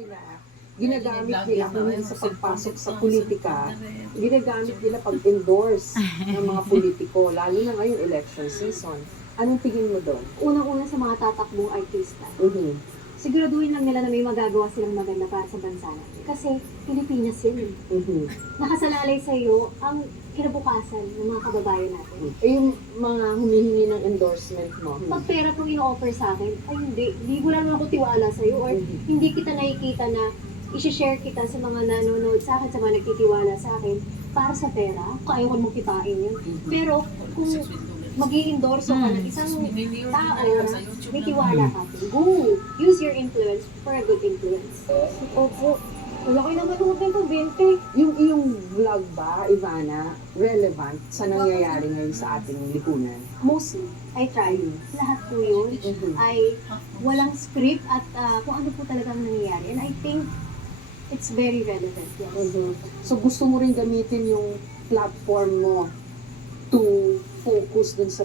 nila, ginagamit nila kung sa pagpasok sa politika, ginagamit nila pag-endorse ng mga politiko, lalo na ngayon election season. Anong tingin mo doon? Unang-una sa mga tatakbong artista, siguraduhin lang nila na may magagawa silang maganda para sa bansa natin. Kasi Pilipinas yun. Nakasalalay sa iyo ang kinabukasan ng mga kababayan natin. Eh, yung mga humihingi ng endorsement mo. Pag pera pong ino-offer sa akin, ay hindi wala naman ako tiwala sa iyo or hindi kita nakikita na i-share kita sa mga nanonood sa akin, sa mga nagtitiwala sa akin para sa pera. Kaya ko mong kitain yun. Pero kung mag-i-endorso ka ng isang tao, may tiwala ka. Go! Use your influence for a good influence. Opo. Wala kayo naman utang ko, 20. Yung iyong vlog ba, Ivana, relevant sa nangyayari ngayon sa ating lipunan? Mostly, I try. Lahat po yun ay walang script at kung ano po talagang nangyayari. And I think it's very relevant, yes. So gusto mo rin gamitin yung platform mo to focus dun sa